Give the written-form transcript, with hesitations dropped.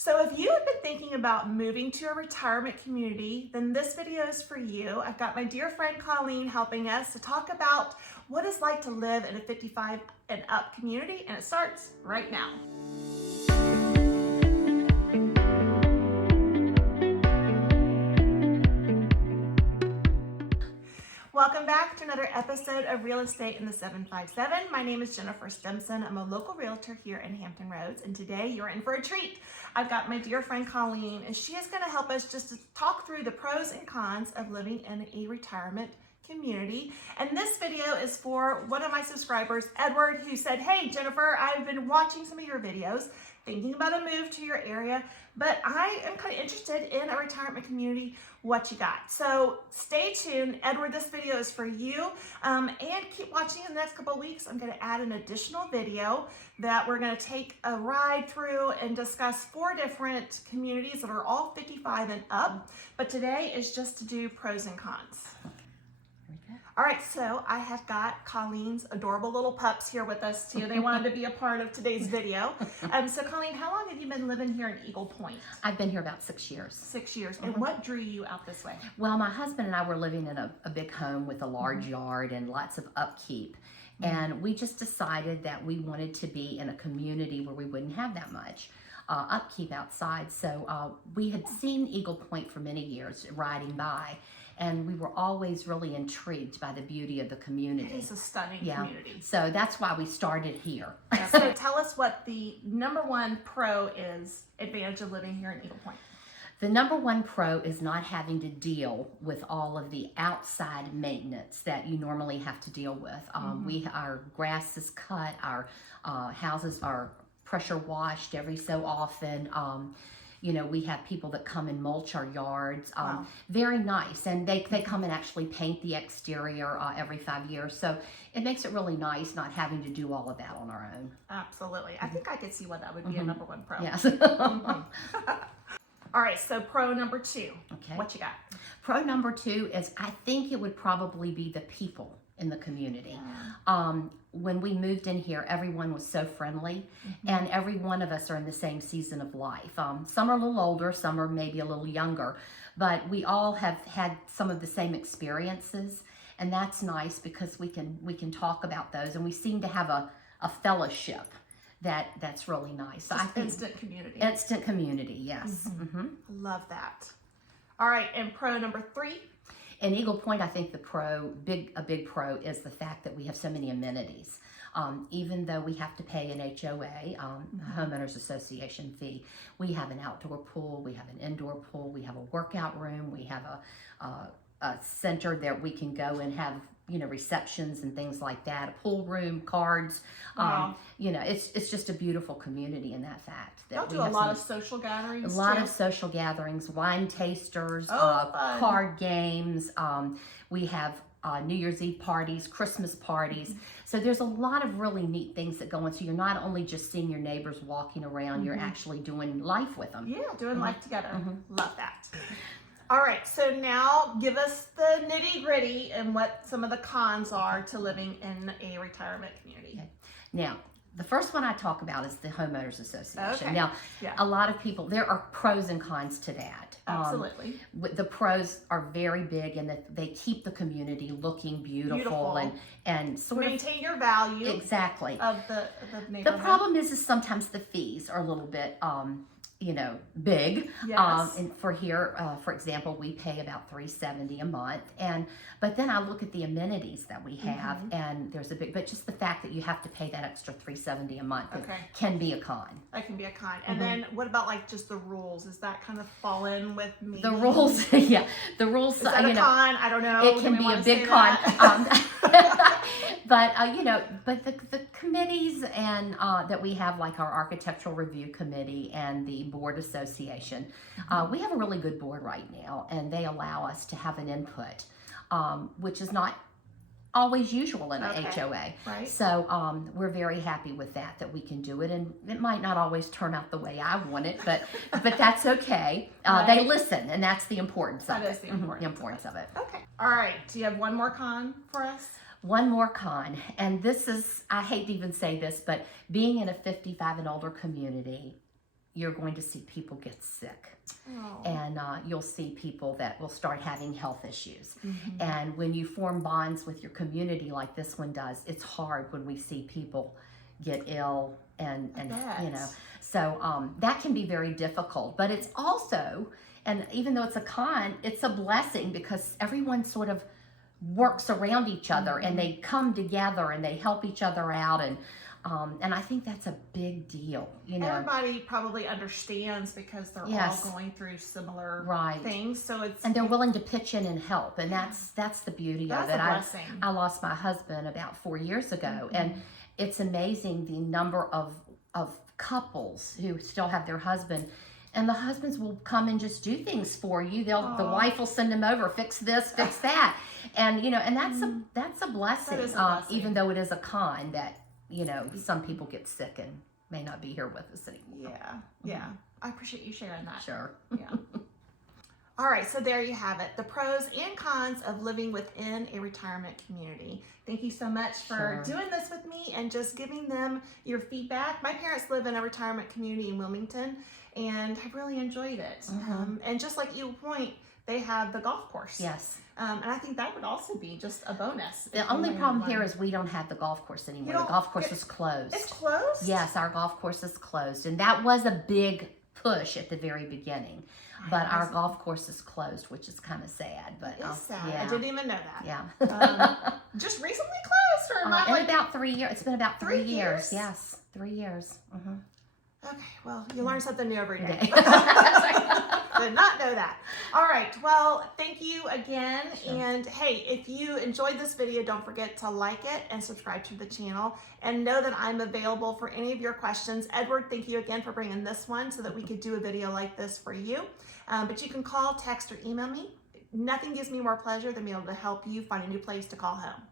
So if you have been thinking about moving to a retirement community, then this video is for you. I've got my dear friend Colleen helping us to talk about what it's like to live in a 55 and up community, and it starts right now. Welcome back to another episode of Real Estate in the 757. My name is Jennifer Stimson. I'm a local realtor here in Hampton Roads, and today you're in for a treat. I've got my dear friend Colleen, and she is going to help us just to talk through the pros and cons of living in a retirement community. And this video is for one of my subscribers, Edward, who said, "Hey Jennifer, I've been watching some of your videos, thinking about a move to your area, but I am kind of interested in a retirement community. What you got?" So stay tuned. Edward, this video is for you. And keep watching. In the next couple of weeks, I'm going to add an additional video that we're going to take a ride through and discuss 4 different communities that are all 55 and up. But today is just to do pros and cons. All right, so I have got Colleen's adorable little pups here with us too. They wanted to be a part of today's video. So Colleen, how long have you been living here in Eagle Point? I've been here about 6 years. 6 years. And what drew you out this way? Well, my husband and I were living in a big home with a large yard and lots of upkeep. And we just decided that we wanted to be in a community where we wouldn't have that much upkeep outside. So we had seen Eagle Point for many years riding by. And we were always really intrigued by the beauty of the community. It's a stunning community. So that's why we started here. So tell us what the number one pro is, advantage of living here in Eagle Point. The number one pro is not having to deal with all of the outside maintenance that you normally have to deal with. Our grass is cut, our houses are pressure washed every so often. You know, we have people that come and mulch our yards. Very nice. And they come and actually paint the exterior every 5 years. So it makes it really nice not having to do all of that on our own. Absolutely. I think I could see why that would be a number one pro. Yes. All right, so pro number 2. Okay. What you got? Pro number 2 is I think it would probably be the people in the community. When we moved in here, everyone was so friendly, and every one of us are in the same season of life. Some are a little older, some are maybe a little younger, but we all have had some of the same experiences, and that's nice because we can talk about those, and we seem to have a fellowship that's really nice. So I think instant community. Instant community, yes. Love that. All right, and pro number 3. In Eagle Point, I think a big pro is the fact that we have so many amenities. Even though we have to pay an HOA, Homeowners Association fee, we have an outdoor pool, we have an indoor pool, we have a workout room, we have a center that we can go and have, you know, receptions and things like that, a pool room, cards. Wow. You know, it's just a beautiful community in that fact. Y'all do a lot of social gatherings. A lot of social gatherings, wine tasters, fun. card games. We have New Year's Eve parties, Christmas parties. So there's a lot of really neat things that go on. So you're not only just seeing your neighbors walking around, you're actually doing life with them. Yeah, doing life together. Love that. All right, so now give us the nitty gritty and what some of the cons are to living in a retirement community. Okay. Now, the first one I talk about is the Homeowners Association. Okay. Now, Yeah. a lot of people, there are pros and cons to that. Absolutely. The pros are very big in that they keep the community looking beautiful. and sort Maintain your value. Exactly. Of the neighborhood. The problem is sometimes the fees are a little bit, you know, big. Yes. And for here, for example, we pay about $370 a month, but then I look at the amenities that we have, and there's a big, but just the fact that you have to pay that extra $370 a month can be a con. That can be a con. And then what about like just the rules? Is that kind of fall in with me? The rules, yeah, the rules. Is that a con? I don't know. It can be a big con. But you know, but the committees and that we have, like our architectural review committee and the board association, we have a really good board right now, and they allow us to have an input, which is not always usual in an HOA. Right. So we're very happy with that we can do it, and it might not always turn out the way I want it, but that's okay. They listen, and that's the importance of it. That is the importance of it. Okay. All right. Do you have one more con for us? One more con, and this is, I hate to even say this, but being in a 55 and older community, you're going to see people get sick. Oh. And you'll see people that will start having health issues. And when you form bonds with your community like this one does, it's hard when we see people get ill and you know. So that can be very difficult. But it's also, and even though it's a con, it's a blessing because everyone sort of works around each other and they come together and they help each other out, and I think that's a big deal, you know. Everybody probably understands because they're all going through similar things, so and they're willing to pitch in and help, and that's the beauty of it. That's a blessing. I lost my husband about 4 years ago, and it's amazing the number of couples who still have their husband. And the husbands will come and just do things for you. The wife will send them over, fix this, fix that, and you know, and that's a blessing. That is a blessing. Even though it is a con that, you know, some people get sick and may not be here with us anymore. Yeah. I appreciate you sharing that. Sure. Yeah. All right, so there you have it, the pros and cons of living within a retirement community. Thank you so much for doing this with me and just giving them your feedback. My parents live in a retirement community in Wilmington, and I've really enjoyed it. And just like you point, they have the golf course. Yes. And I think that would also be just a bonus. The only problem here is we don't have the golf course anymore. The golf course is closed. It's closed? Yes, our golf course is closed. And that was a big push at the very beginning. But our golf course is closed, which is kind of sad. But it's sad. Yeah. I didn't even know that. Yeah. Just recently closed, or not? In about 3 years. It's been about 3 years. Yes, 3 years. Okay, well, you learn something new every day. Did not know that. All right, well, thank you again. And hey, if you enjoyed this video, don't forget to like it and subscribe to the channel, and know that I'm available for any of your questions. Edward, thank you again for bringing this one so that we could do a video like this for you. But you can call, text, or email me. Nothing gives me more pleasure than being able to help you find a new place to call home.